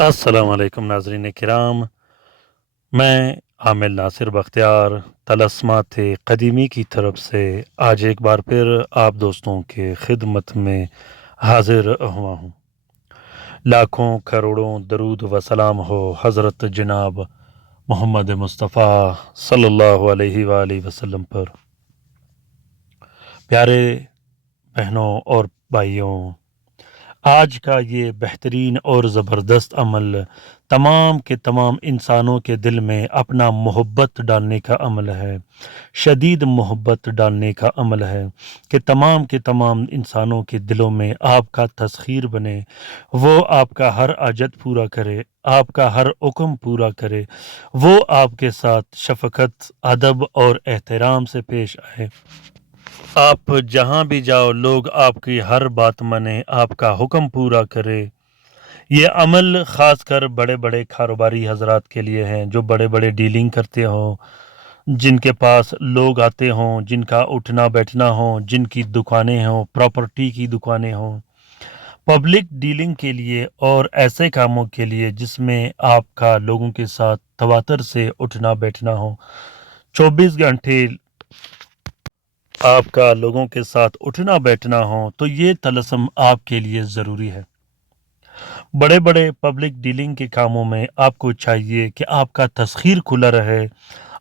السلام علیکم ناظرین کرام، میں عامل ناصر بختیار طلسمات قدیمی کی طرف سے آج ایک بار پھر آپ دوستوں کے خدمت میں حاضر ہوا ہوں۔ لاکھوں کروڑوں درود و سلام ہو حضرت جناب محمد مصطفیٰ صلی اللہ علیہ وآلہ وسلم پر۔ پیارے بہنوں اور بھائیوں، آج کا یہ بہترین اور زبردست عمل تمام کے تمام انسانوں کے دل میں اپنا محبت ڈالنے کا عمل ہے، شدید محبت ڈالنے کا عمل ہے کہ تمام کے تمام انسانوں کے دلوں میں آپ کا تسخیر بنے، وہ آپ کا ہر حاجت پورا کرے، آپ کا ہر حکم پورا کرے، وہ آپ کے ساتھ شفقت، ادب اور احترام سے پیش آئے۔ آپ جہاں بھی جاؤ لوگ آپ کی ہر بات مانیں، آپ کا حکم پورا کرے۔ یہ عمل خاص کر بڑے بڑے کاروباری حضرات کے لیے ہیں جو بڑے بڑے ڈیلنگ کرتے ہوں، جن کے پاس لوگ آتے ہوں، جن کا اٹھنا بیٹھنا ہو، جن کی دکانیں ہوں، پراپرٹی کی دکانیں ہوں، پبلک ڈیلنگ کے لیے اور ایسے کاموں کے لیے جس میں آپ کا لوگوں کے ساتھ تواتر سے اٹھنا بیٹھنا ہو، 24 گھنٹے آپ کا لوگوں کے ساتھ اٹھنا بیٹھنا ہو، تو یہ طلسم آپ کے لیے ضروری ہے۔ بڑے بڑے پبلک ڈیلنگ کے کاموں میں آپ کو چاہیے کہ آپ کا تسخیر کھلا رہے،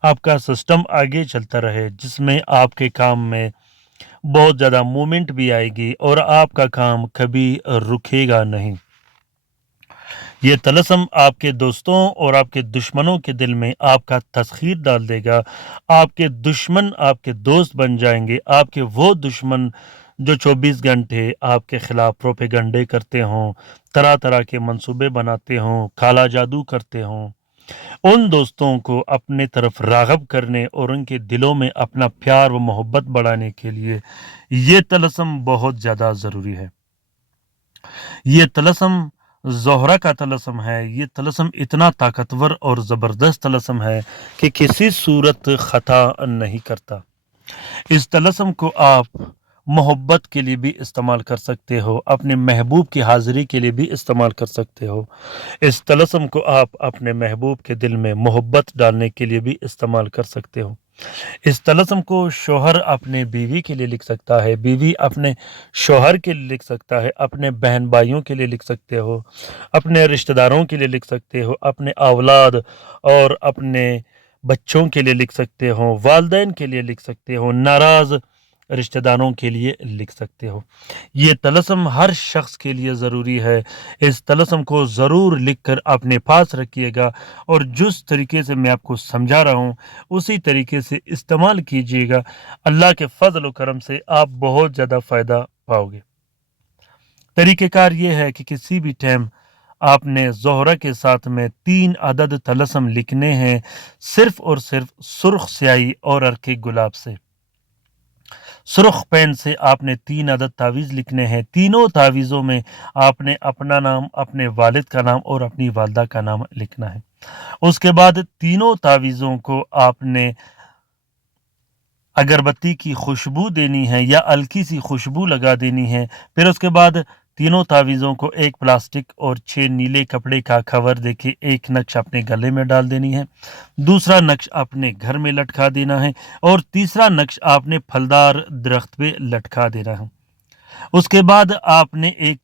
آپ کا سسٹم آگے چلتا رہے، جس میں آپ کے کام میں بہت زیادہ مومنٹ بھی آئے گی اور آپ کا کام کبھی رکے گا نہیں۔ یہ طلسم آپ کے دوستوں اور آپ کے دشمنوں کے دل میں آپ کا تسخیر ڈال دے گا۔ آپ کے دشمن آپ کے دوست بن جائیں گے، آپ کے وہ دشمن جو 24 گھنٹے آپ کے خلاف پروپیگنڈے کرتے ہوں، طرح طرح کے منصوبے بناتے ہوں، کالا جادو کرتے ہوں، ان دوستوں کو اپنے طرف راغب کرنے اور ان کے دلوں میں اپنا پیار و محبت بڑھانے کے لیے یہ طلسم بہت زیادہ ضروری ہے۔ یہ طلسم زہرہ کا طلسم ہے، یہ طلسم اتنا طاقتور اور زبردست طلسم ہے کہ کسی صورت خطا نہیں کرتا۔ اس طلسم کو آپ محبت کے لیے بھی استعمال کر سکتے ہو، اپنے محبوب کی حاضری کے لیے بھی استعمال کر سکتے ہو۔ اس طلسم کو آپ اپنے محبوب کے دل میں محبت ڈالنے کے لیے بھی استعمال کر سکتے ہو۔ اس طلسم کو شوہر اپنے بیوی کے لیے لکھ سکتا ہے، بیوی اپنے شوہر کے لیے لکھ سکتا ہے، اپنے بہن بھائیوں کے لیے لکھ سکتے ہو، اپنے رشتہ داروں کے لیے لکھ سکتے ہو، اپنے اولاد اور اپنے بچوں کے لیے لکھ سکتے ہو، والدین کے لیے لکھ سکتے ہو، ناراض رشتہ داروں کے لیے لکھ سکتے ہو۔ یہ طلسم ہر شخص کے لیے ضروری ہے۔ اس طلسم کو ضرور لکھ کر اپنے پاس رکھیے گا اور جس طریقے سے میں آپ کو سمجھا رہا ہوں اسی طریقے سے استعمال کیجیے گا۔ اللہ کے فضل و کرم سے آپ بہت زیادہ فائدہ پاؤ گے۔ طریقہ کار یہ ہے کہ کسی بھی ٹائم آپ نے زہرہ کے ساتھ میں 3 عدد طلسم لکھنے ہیں، صرف اور صرف سرخ سیاہی اور عرق گلاب سے۔ سرخ پین سے آپ نے 3 عدد تعویذ لکھنے ہیں۔ تینوں تعویذوں میں آپ نے اپنا نام، اپنے والد کا نام اور اپنی والدہ کا نام لکھنا ہے۔ اس کے بعد تینوں تعویذوں کو آپ نے اگربتی کی خوشبو دینی ہے یا ہلکی سی خوشبو لگا دینی ہے۔ پھر اس کے بعد تینوں تعویذوں کو ایک پلاسٹک اور 6 نیلے کپڑے کا کور دے کے ایک نقش اپنے گلے میں ڈال دینی ہے، دوسرا نقش اپنے گھر میں لٹکا دینا ہے اور تیسرا نقش آپ نے پھلدار درخت پہ لٹکا دینا ہے۔ اس کے بعد آپ نے ایک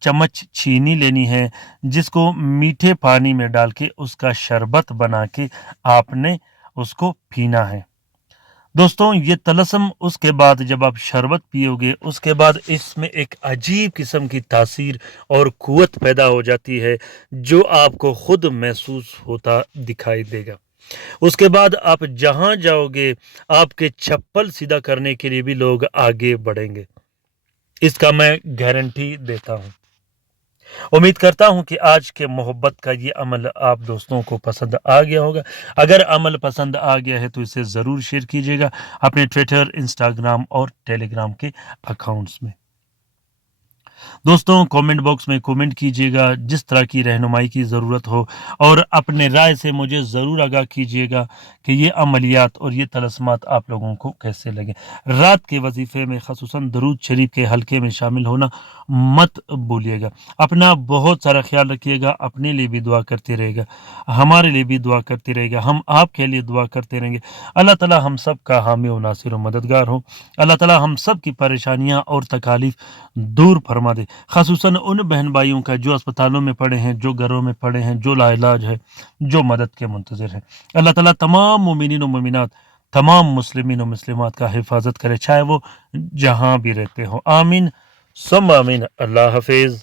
چمچ چینی لینی ہے، جس کو میٹھے پانی میں ڈال کے اس کا شربت بنا کے آپ نے اس کو پینا ہے۔ دوستوں، یہ طلسم اس کے بعد جب آپ شربت پیو گے اس کے بعد اس میں ایک عجیب قسم کی تاثیر اور قوت پیدا ہو جاتی ہے جو آپ کو خود محسوس ہوتا دکھائی دے گا۔ اس کے بعد آپ جہاں جاؤ گے آپ کے چپل سیدھا کرنے کے لیے بھی لوگ آگے بڑھیں گے، اس کا میں گارنٹی دیتا ہوں۔ امید کرتا ہوں کہ آج کے محبت کا یہ عمل آپ دوستوں کو پسند آ گیا ہوگا۔ اگر عمل پسند آ گیا ہے تو اسے ضرور شیئر کیجیے گا اپنے ٹویٹر، انسٹاگرام اور ٹیلی گرام کے اکاؤنٹس میں۔ دوستوں کامنٹ باکس میں کومنٹ کیجیے گا جس طرح کی رہنمائی کی ضرورت ہو، اور اپنے رائے سے مجھے ضرور آگاہ کیجیے گا کہ یہ عملیات اور یہ طلسمات آپ لوگوں کو کیسے لگے۔ رات کے وظیفے میں خصوصاً درود شریف کے حلقے میں شامل ہونا مت بھولیے گا۔ اپنا بہت سارا خیال رکھیے گا، اپنے لیے بھی دعا کرتے رہے گا، ہمارے لیے بھی دعا کرتے رہے گا، ہم آپ کے لیے دعا کرتے رہیں گے۔ اللہ تعالی ہم سب کا حامی و ناصر و مددگار ہو۔ اللہ تعالی ہم سب کی پریشانیاں اور تکالیف دور فرما دے، خصوصاً ان بہن بھائیوں کا جو اسپتالوں میں پڑے ہیں، جو گھروں میں پڑے ہیں، جو لا علاج ہے، جو مدد کے منتظر ہیں۔ اللہ تعالیٰ تمام مومنین و مومنات، تمام مسلمین و مسلمات کا حفاظت کرے، چاہے وہ جہاں بھی رہتے ہوں۔ آمین ثم آمین۔ اللہ حافظ۔